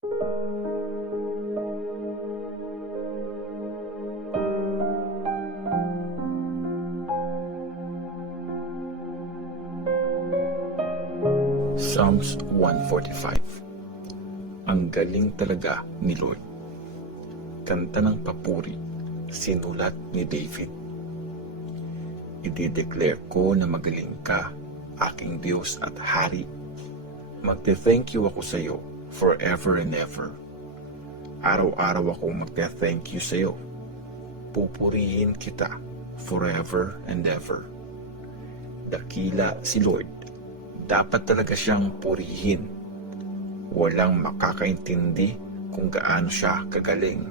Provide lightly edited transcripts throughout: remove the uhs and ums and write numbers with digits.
Psalms 145. Ang galing talaga ni Lord. Kanta ng papuri, sinulat ni David. Idideclare ko na magaling ka, aking Diyos at Hari. Magte-thank you ako sa iyo forever and ever. Araw-araw akong magte-thank you sa iyo. Pupurihin kita forever and ever. Dakila si Lord. Dapat talaga siyang purihin. Walang makakaintindi kung gaano siya kagaling.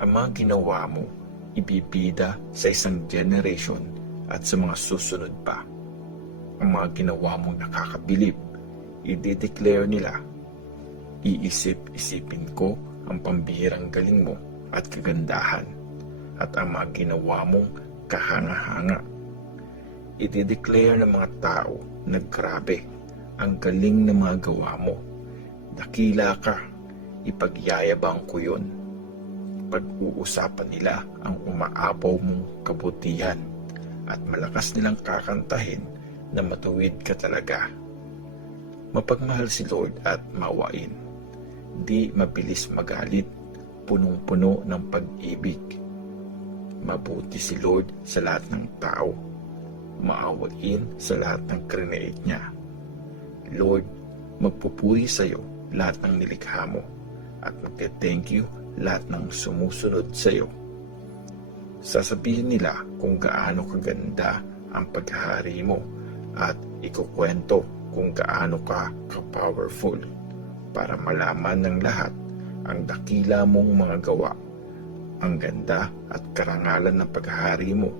Ang mga ginawa mo, ibibida sa isang generation at sa mga susunod pa. Ang mga ginawa mo nakakabilib, i-declare nila. Iisip-isipin ko ang pambihirang galing mo at kagandahan at ang mga ginawa mong kahanga-hanga. I-declare ng mga tao na grabe ang galing ng mga gawa mo. Dakila ka, ipagyayabang ko yun. Pag-uusapan nila ang umaapaw mong kabutihan at malakas nilang kakantahin na matuwid ka talaga. Mapagmahal si Lord at mawain. Di mabilis magalit, punong-puno ng pag-ibig. Mabuti si Lord sa lahat ng tao. Maawain sa lahat ng create niya. Lord, magpupuri sa iyo lahat ng nilikha mo at magte-thank you lahat ng sumusunod sa iyo. Sasabihin nila kung gaano kaganda ang paghahari mo at ikukwento kung gaano ka ka-powerful para malaman ng lahat ang dakila mong mga gawa. Ang ganda at karangalan ng paghahari mo.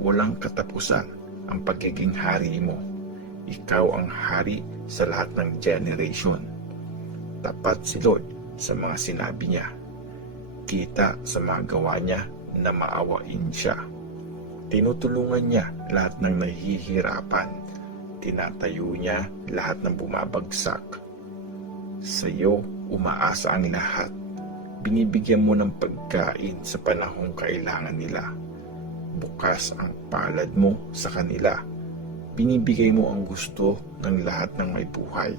Walang katapusan ang pagiging hari mo. Ikaw ang hari sa lahat ng generation. Tapat si Lord sa mga sinabi niya. Kita sa mga gawa niya na maawain siya. Tinutulungan niya lahat ng nahihirapan. Tinatayo niya lahat ng bumabagsak. Sa iyo umaasa ang lahat. Binibigyan mo ng pagkain sa panahong kailangan nila. Bukas ang palad mo sa kanila. Binibigay mo ang gusto ng lahat ng may buhay.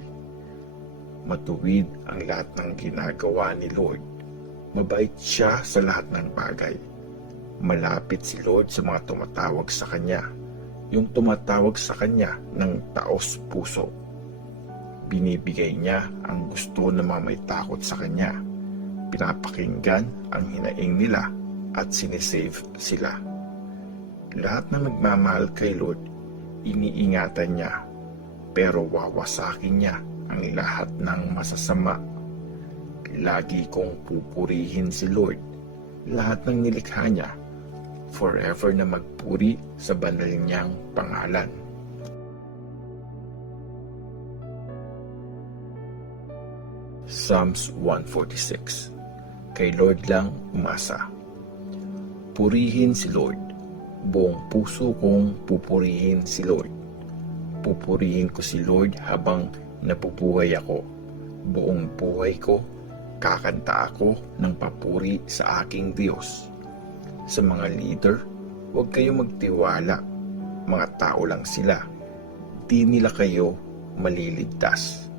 Matuwid ang lahat ng ginagawa ni Lord. Mabait siya sa lahat ng bagay. Malapit si Lord sa mga tumatawag sa Kanya. Yung tumatawag sa Kanya ng taos puso. Binibigay niya ang gusto ng mga may takot sa Kanya. Pinapakinggan ang hinaing nila at sinisave sila. Lahat ng nagmamahal kay Lord, iniingatan niya, pero wawasakin niya ang lahat ng masasama. Lagi kong pupurihin si Lord, lahat ng nilikha niya, forever na magpuri sa banal niyang pangalan. Psalms 146. Kay Lord lang umasa. Purihin si Lord. Buong puso kong pupurihin si Lord. Pupurihin ko si Lord habang napupuhay ako. Buong buhay ko, kakanta ako ng papuri sa aking Diyos. Sa mga leader, huwag kayong magtiwala. Mga tao lang sila. Di nila kayo maliligtas.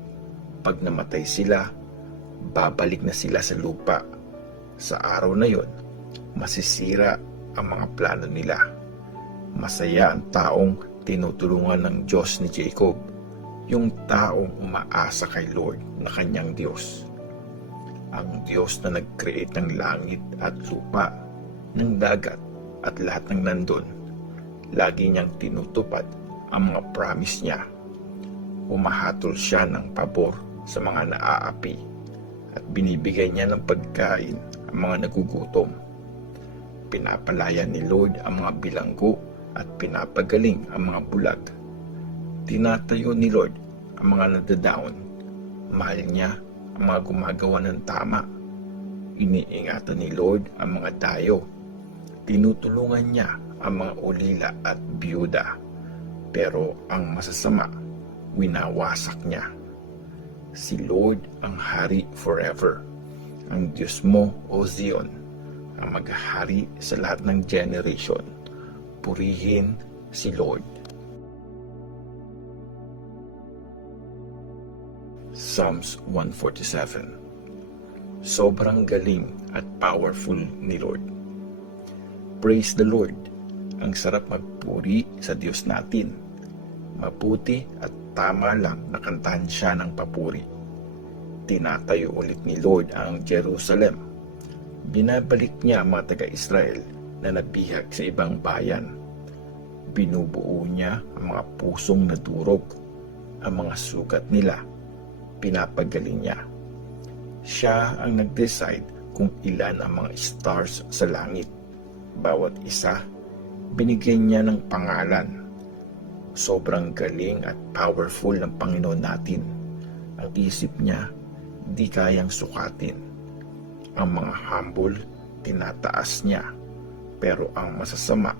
Pag namatay sila, babalik na sila sa lupa. Sa araw na yon, masisira ang mga plano nila. Masaya ang taong tinutulungan ng Diyos ni Jacob, yung taong umaasa kay Lord na kanyang Diyos. Ang Diyos na nag-create ng langit at lupa, ng dagat at lahat ng nandun. Lagi niyang tinutupad ang mga promise niya. Umahatol siya ng pabor sa mga naaapi at binibigay niya ng pagkain ang mga nagugutom. Pinapalaya ni Lord ang mga bilanggo at pinapagaling ang mga bulag. Tinatayo ni Lord ang mga nadadaon. Mahal niya ang mga gumagawa ng tama. Iniingatan ni Lord ang mga dayo. Tinutulungan niya ang mga ulila at biyuda. Pero ang masasama, winawasak niya. Si Lord ang hari forever. Ang Diyos mo, O Zion, ang maghahari sa lahat ng generation. Purihin si Lord. Psalms 147. Sobrang galing at powerful ni Lord. Praise the Lord. Ang sarap magpuri sa Diyos natin. Mabuti at tama lang na kantahan siya ng papuri. Tinatayo ulit ni Lord ang Jerusalem. Binabalik niya ang mga taga-Israel na nabihag sa ibang bayan. Binubuo niya ang mga pusong nadurog. Ang mga sugat nila, pinapagaling niya. Siya ang nag-decide kung ilan ang mga stars sa langit. Bawat isa, binigyan niya ng pangalan. Sobrang galing at powerful ng Panginoon natin. Ang isip niya, di kayang sukatin. Ang mga humble, tinataas niya. Pero ang masasama,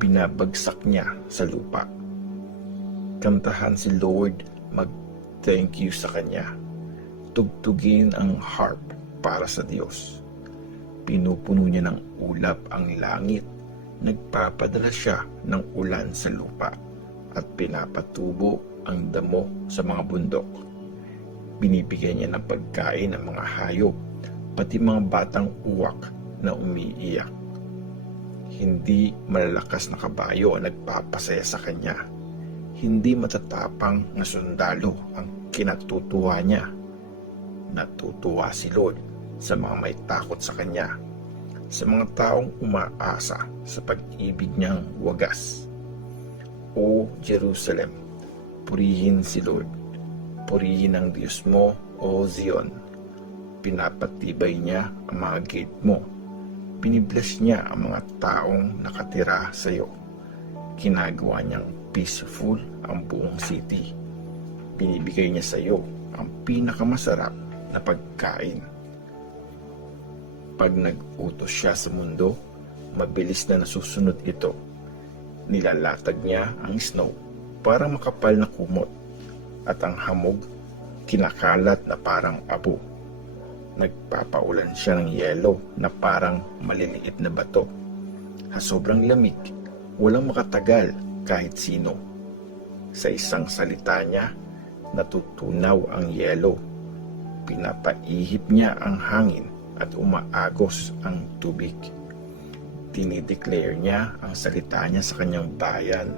binabagsak niya sa lupa. Kantahan si Lord, mag-thank you sa Kanya. Tugtugin ang harp para sa Diyos. Pinupuno niya ng ulap ang langit. Nagpapadala siya ng ulan sa lupa at pinapatubo ang damo sa mga bundok. Binibigyan niya ng pagkain ang mga hayop, pati mga batang uwak na umiiyak. Hindi malalakas na kabayo ang nagpapasaya sa kanya. Hindi matatapang na sundalo ang kinatutuwa niya. Natutuwa si Lord sa mga may takot sa kanya, sa mga taong umaasa sa pag-ibig niyang wagas. O Jerusalem, purihin si Lord. Purihin ang Diyos mo, O Zion. Pinapatibay niya ang mga gate mo. Binibless niya ang mga taong nakatira sa iyo. Ginagawa niyang peaceful ang buong city. Binibigay niya sa iyo ang pinakamasarap na pagkain. Pag nag-utos siya sa mundo, mabilis na nasusunod ito. Nilalatag niya ang snow para makapal na kumot at ang hamog kinakalat na parang abo. Nagpapaulan siya ng yelo na parang maliliit na bato. Sobrang lamig, walang makatagal kahit sino. Sa isang salita niya, natutunaw ang yelo. Pinapaihip niya ang hangin at umaagos ang tubig. Dinideclare niya ang salita niya sa kanyang bayan,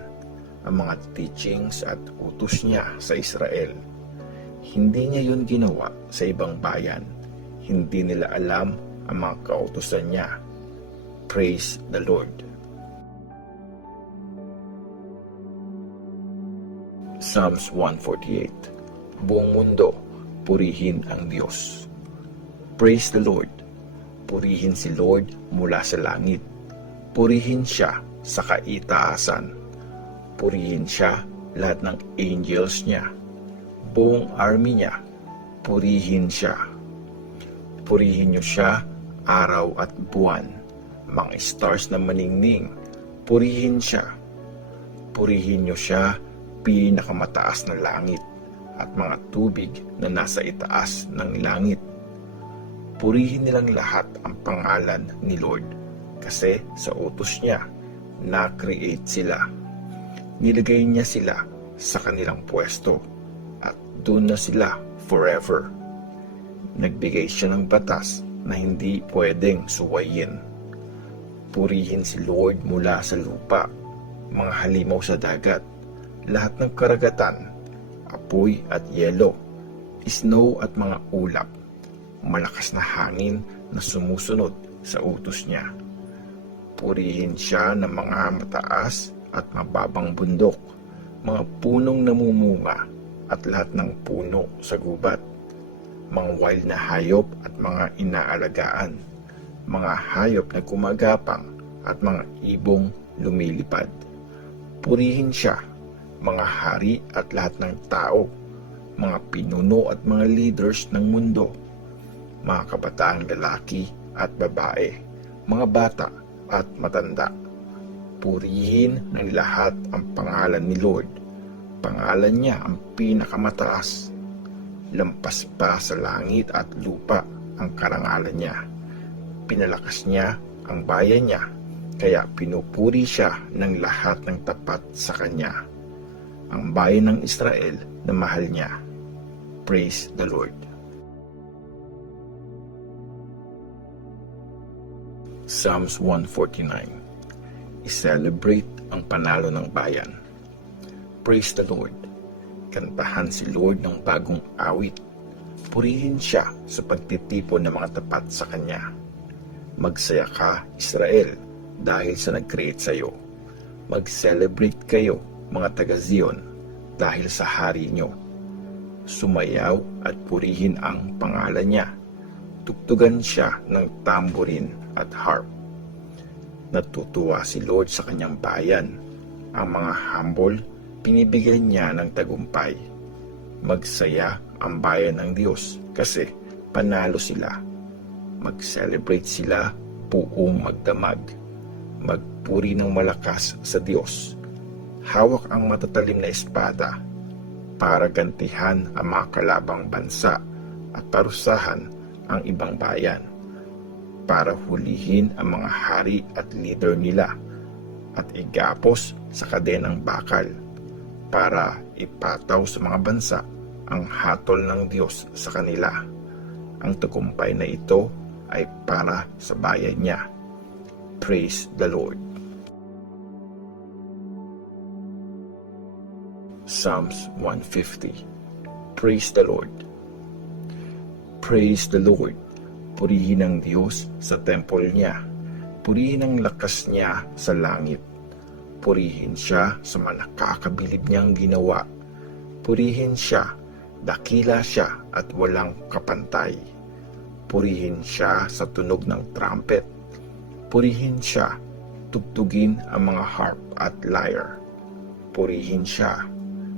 ang mga teachings at utos niya sa Israel. Hindi niya yun ginawa sa ibang bayan. Hindi nila alam ang mga kautusan niya. Praise the Lord. Psalms 148. Buong mundo, purihin ang Diyos. Praise the Lord. Purihin si Lord mula sa langit. Purihin siya sa kaitaasan. Purihin siya lahat ng angels niya. Buong army niya, purihin siya. Purihin niyo siya araw at buwan. Mga stars na maningning, purihin siya. Purihin niyo siya pinakamataas na langit at mga tubig na nasa itaas ng langit. Purihin nilang lahat ang pangalan ni Lord kasi sa utos niya, na-create sila. Nilagay niya sila sa kanilang pwesto at doon na sila forever. Nagbigay siya ng batas na hindi pwedeng suwayin. Purihin si Lord mula sa lupa, mga halimaw sa dagat, lahat ng karagatan, apoy at yelo, snow at mga ulap, malakas na hangin na sumusunod sa utos niya. Purihin siya ng mga mataas at mababang bundok, mga punong namumunga at lahat ng puno sa gubat, mga wild na hayop at mga inaalagaan, mga hayop na gumagapang at mga ibong lumilipad. Purihin siya, mga hari at lahat ng tao, mga pinuno at mga leaders ng mundo, mga kabataang lalaki at babae, mga bata at matanda. Purihin ng lahat ang pangalan ni Lord. Pangalan niya ang pinakamataas. Lampas pa sa langit at lupa ang karangalan niya. Pinalakas niya ang bayan niya, kaya pinupuri siya ng lahat ng tapat sa kanya. Ang bayan ng Israel na mahal niya. Praise the Lord. Psalms 149. I-celebrate ang panalo ng bayan. Praise the Lord. Kantahan si Lord ng bagong awit. Purihin siya sa pagtitipon ng mga tapat sa kanya. Magsaya ka, Israel, dahil sa nag-create sa iyo. Mag-celebrate kayo, mga taga-Zion, dahil sa hari nyo. Sumayaw at purihin ang pangalan niya. Tugtugan siya ng tamborin at harp. Natutuwa si Lord sa kanyang bayan. Ang mga humble, pinibigyan niya ng tagumpay. Magsaya ang bayan ng Diyos kasi panalo sila. Mag-celebrate sila buong magdamag. Magpuri ng malakas sa Diyos. Hawak ang matatalim na espada para gantihan ang mga kalabang bansa at parusahan ang ibang bayan, para hulihin ang mga hari at leader nila at igapos sa kadenang bakal, para ipataw sa mga bansa ang hatol ng Diyos sa kanila. Ang tagumpay na ito ay para sa bayan niya. Praise the Lord. Psalms 150. Praise the Lord. Praise the Lord. Purihin ang Diyos sa temple niya. Purihin ang lakas niya sa langit. Purihin siya sa mga nakakabilib niyang ginawa. Purihin siya, dakila siya at walang kapantay. Purihin siya sa tunog ng trumpet. Purihin siya, tugtugin ang mga harp at lyre. Purihin siya,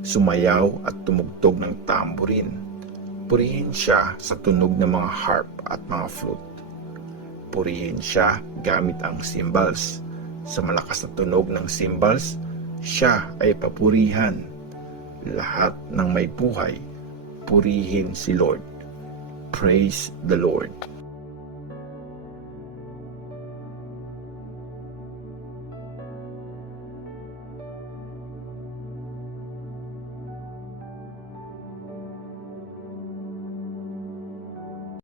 sumayaw at tumugtog ng tamborin. Purihin siya sa tunog ng mga harp at mga flute. Purihin siya gamit ang cymbals. Sa malakas na tunog ng cymbals, siya ay papurihan. Lahat ng may buhay, purihin si Lord. Praise the Lord.